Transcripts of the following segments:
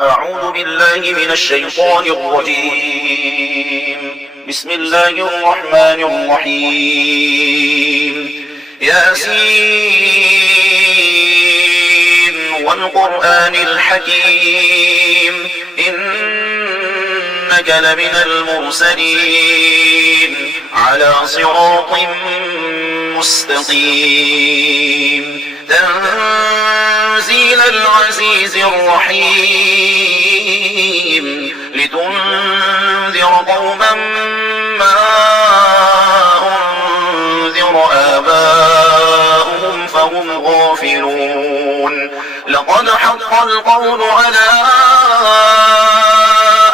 أعوذ بالله من الشيطان الرجيم. بسم الله الرحمن الرحيم. ياسين والقرآن الحكيم إنك لمن المرسلين على صراط مستقيم تنزيل العزيز الرحيم لتنذر قوما ما أنذر آباؤهم فهم غافلون لقد حق القول على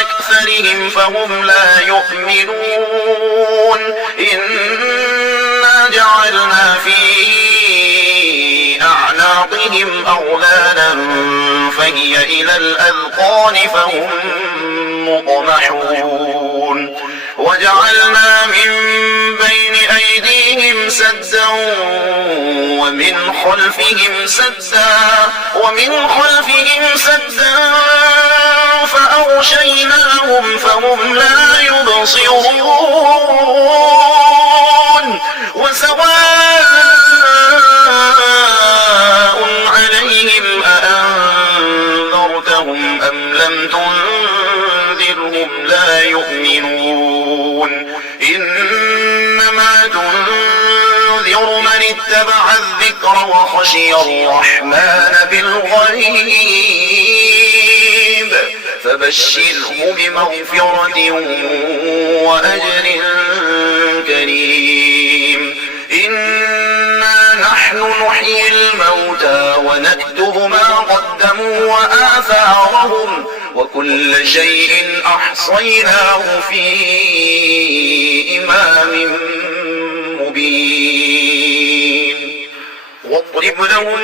أكثرهم فهم لا يؤمنون إنا جعلنا في أعناقهم أغلالا فهي إلى الأذقان فهم مقمحون وجعلنا من بين أيديهم سدا ومن خلفهم سدا فأغشيناهم فهم لا يبصرون وسواء عليهم أأنذرتهم أم لم تنذرهم لا يؤمنون إنما تنذر من اتبع الذكر وخشي الرحمن بالغيب فبشره بمغفرة وأجر كريم إنا نحن نحيي الموتى ونكتب ما قدموا وآثارهم وكل شيء أحصيناه في إمام مبين واضرب لهم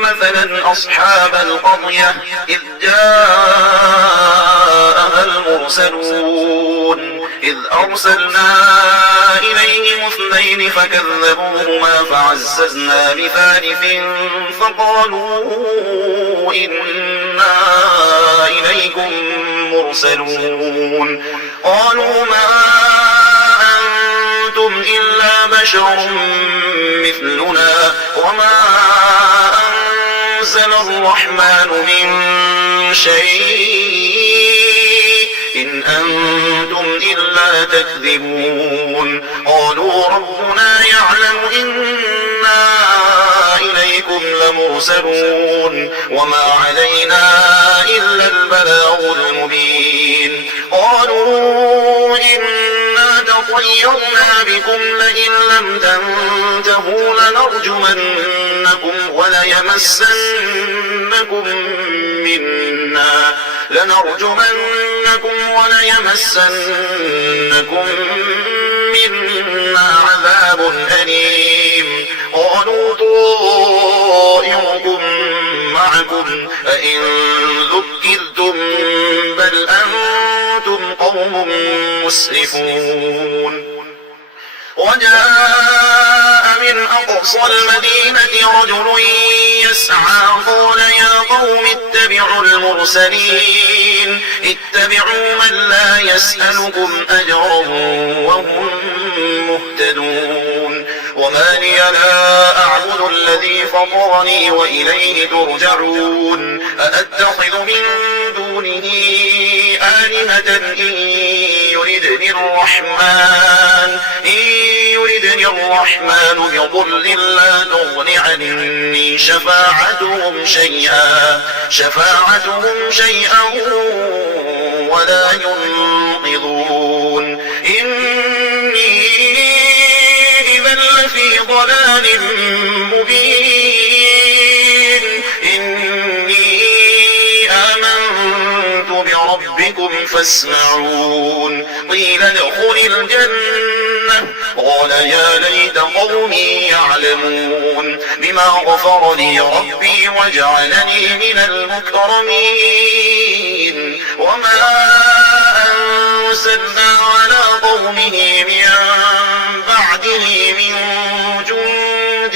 مثلا أصحاب القرية إذ جاءها المرسلون إذ أرسلنا إليهم اثنين فكذبوهما فعززنا بثالث فقالوا إنا إليكم مرسلون قالوا ما أنتم إلا بشر مثلنا وما أنزل الرحمن من شيء إن أنتم إلا تكذبون قالوا ربنا يعلم إنا إليكم لمرسلون وما علينا إلا البلاغ المبين قالوا إنا تطيرنا بكم لئن لم تنتهوا لنرجمنكم وليمسنكم منا عذاب أليم قالوا طائركم معكم أئن ذكرتم بل أنتم قوم مسرفون وجاء من أقصى المدينة رجل يسعى قال يا قوم اتبعوا المرسلين اتبعوا من لا يسألكم أجرا وهم مهتدون وما لي لا أعبد الذي فطرني وإليه ترجعون أأتخذ من دونه آلهة إن يردني الرحمن بضر لا تغن عني شفاعتهم شيئا ولا ينقذون إني إذا لفي ضلال مبين إني آمنت بربكم فاسمعون قيل ادخل الجنة قال يا ليت قومي يعلمون بما غفر لي ربي وجعلني من المكرمين وما أنزلنا على قومه من بعده من جند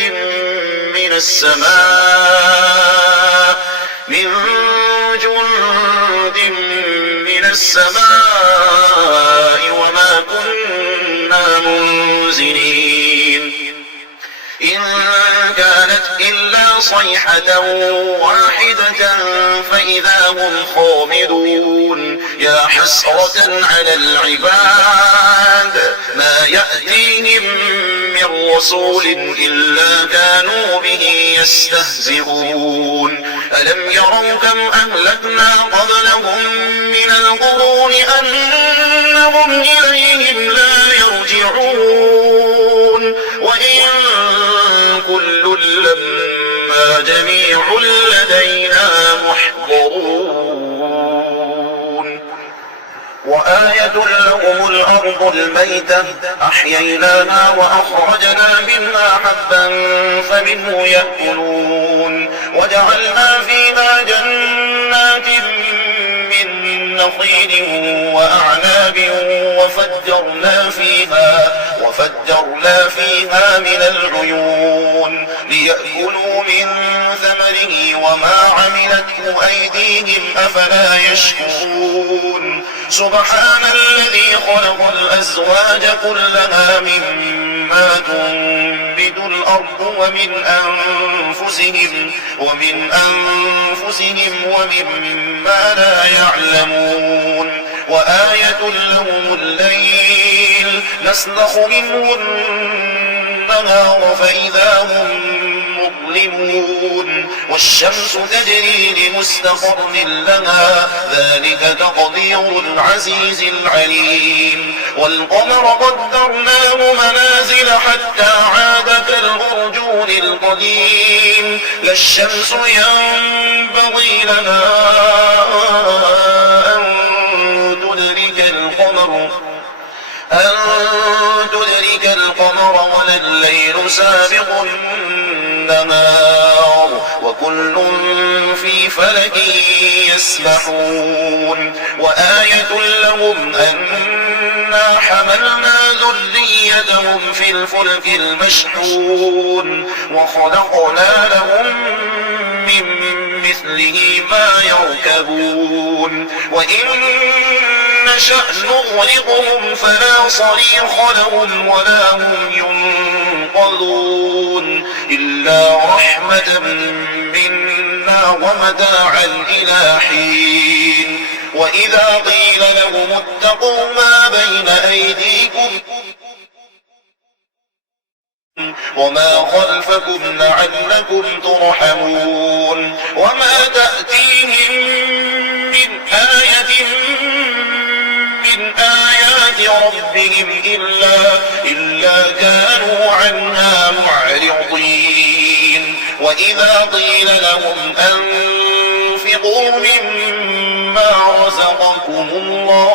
من السماء من جند جند من السماء وما كنا منزلين إن كانت إلا صيحة واحدة فإذا هم خامدون يا حسرة على العباد ما يأتيهم من رسول إلا كانوا به يستهزئون ألم يروا كم أهلكنا قبلهم من القرون أنهم إليهم لا يرجعون وإن كل لما جميع لدينا محضرون وآية لهم الأرض الميتة أحييناها وأخرجنا منها حبا فمنه يأكلون وجعلنا فيها جنات من نخيل وأعناب وفجرنا فيها من العيون ليأكلوا من ثمره وما عملته أيديهم أفلا يشكرون سبحان الذي خلق الأزواج كلها مما تنبت الأرض ومن أنفسهم ومما لا يعلمون وآية لهم الليل نسلخ منه النهار فإذا هم مظلمون والشمس تجري لمستقر لها ذلك تقدير العزيز العليم والقمر قدرناه منازل حتى عاد كالأرجون القديم لا الشمس ينبغي لها أن تدرك القمر ولا الليل سابق النهار وكل في فلك يسبحون وآية لهم أنا حملنا ذريتهم في الفلك المشحون وخلقنا لهم من مثله ما يركبون وإن نشأ نغرقهم فلا صريخ لهم ولا هم ينقذون إلا رحمة منا ومتاعا إلى حين وإذا قيل لهم اتقوا ما بين أيديكم وما خلفكم لعلكم ترحمون وما تأتيهم من آية من آيات ربهم إلا كانوا عنها معرضين وإذا قيل لهم أنفقوا مما رزقكم الله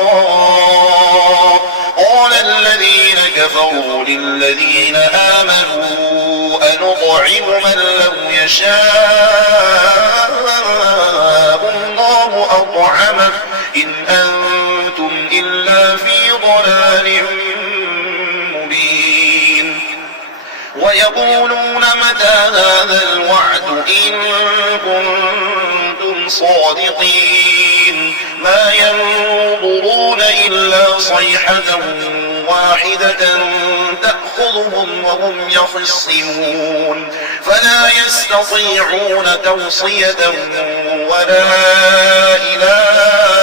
قال الذين كفروا للذين آمنوا أنطعم من لو يشاء الله أطعمه إن أنتم إلا في ضلال مبين ويقولون متى هذا الوعد إن كنتم صادقين ما ينظرون إلا صيحة واحدة تأخذهم وهم يخصمون فلا يستطيعون توصية ولا إلى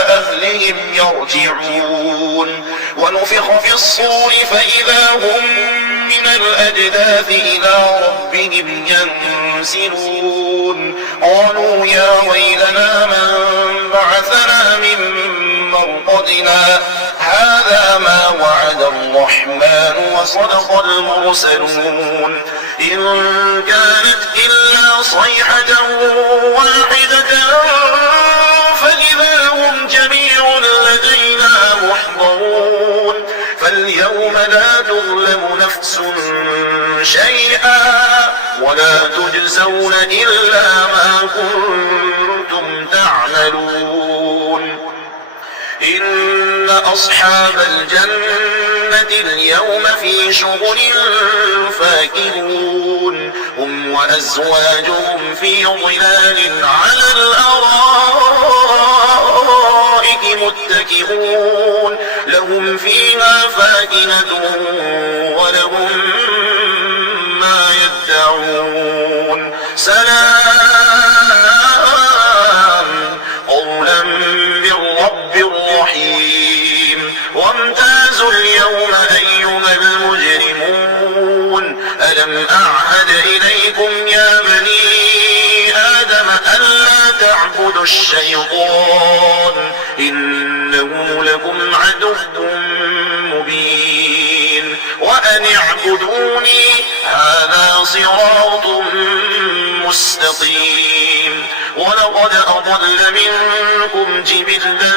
أهلهم يرجعون ونفخ في الصور فإذا هم من الأجداث إلى ربهم ينسلون قالوا يا ويلنا من بعثنا من مرقدنا هذا ما وعد الرحمن وصدق المرسلون إن كانت إلا صيحة واحدة فإذا هم جميع لدينا محضرون فاليوم لا تظلم نفس شيئا ولا تجزون إلا ما كنتم تعملون إن أصحاب الجنة اليوم في شغل فاكهون هم وأزواجهم في ظلال على الأرائك متكئون لهم فيها فاكهة ولهم ما يدعون سلام قولا من رب رحيم وامتازوا اليوم أيها المجرمون ألم أعهد إليكم يا بني آدم ألا تعبدوا الشيطان إنه لكم عدو مبين وأن اعبدوني هذا صراط مستقيم ولقد أضل منكم جبلا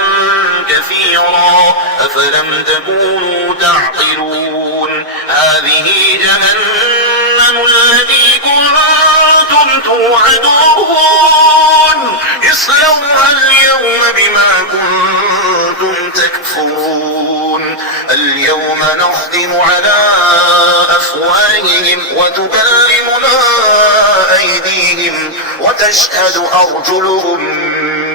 كثيرا أفلم تكونوا تعقلون هذه جهنم التي كنتم توعدون اصلوها اليوم بما كنتم تكفرون اليوم نختم على أفواههم وتكلمنا أيديهم وتشهد أرجلهم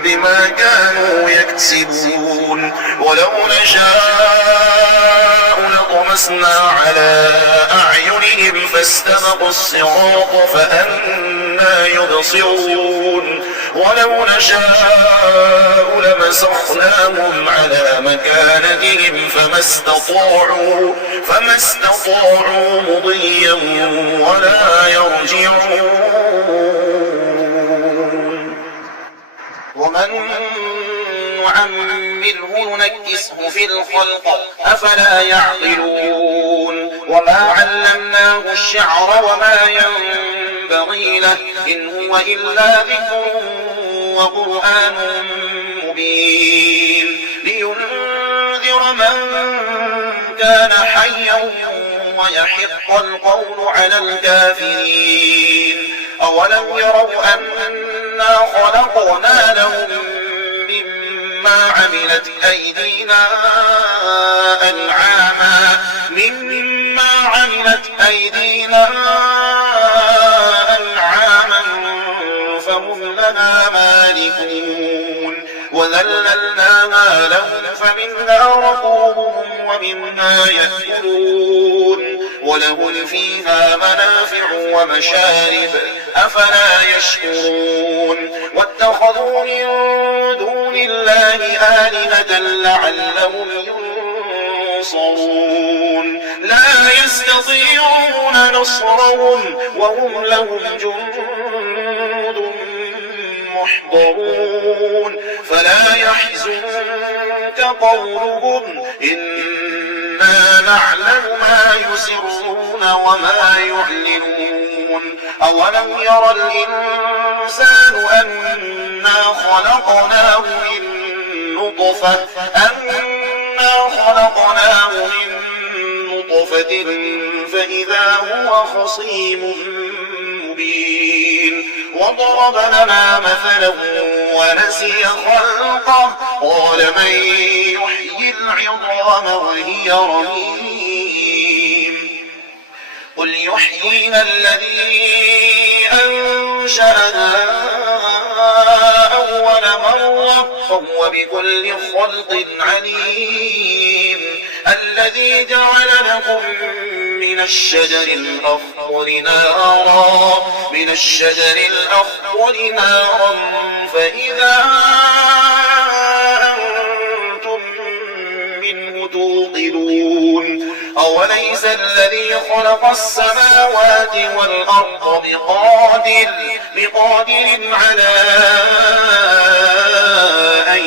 بما كانوا يكسبون ولو نشاء لطمسنا على أعينهم فاستبقوا الصراط فأنى يبصرون ولو نشاء لمسخناهم على مكانتهم فما استطاعوا مضيا ولا يرجعون ومن نعمره نكسه في الخلق أفلا يعقلون وما علمناه الشعر وما ينبغي له إن هو إلا ذكر وقرآن مبين لينذر من كان حيا ويحق القول على الكافرين أولم يروا أنا خلقنا لهم مما عملت أيدينا أنعاما فهم لها مالكون وذللناها لهم فمنها ركوبهم ومنها يأكلون ولهم فيها منافع ومشارب أفلا يشكرون واتخذوا من دون الله آلهة لعلهم ينصرون لا يستطيعون نصرهم وهم لهم جند محضرون فلا يحزنك قولهم إنا نعلم ما يسرون وما يعلنون أولم ير الإنسان أنا خلقناه من نطفة فإذا هو خصيم مبين وضرب لنا مثلا ونسي خلقه قال من يحيي العظام وهي رميم قل يحييها الذي أنشأها أول مرة وهو بكل خلق عليم الذي جعل لكم من الشجر الأخضر نارا فإذا أنتم منه توقدون أوليس الذي خلق السماوات والأرض بقادر على أن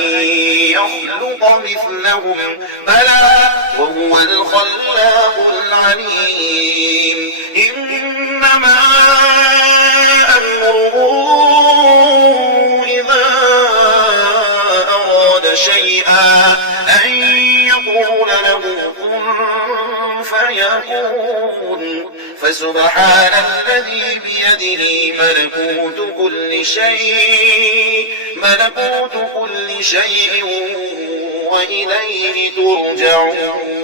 يخلق مثلهم بلى وهو الخلاق العليم إنما أمره إذا أراد شيئا أن يقول له كن فيكون فسبحان الذي بيده ملكوت كل شيء وإليه ترجعون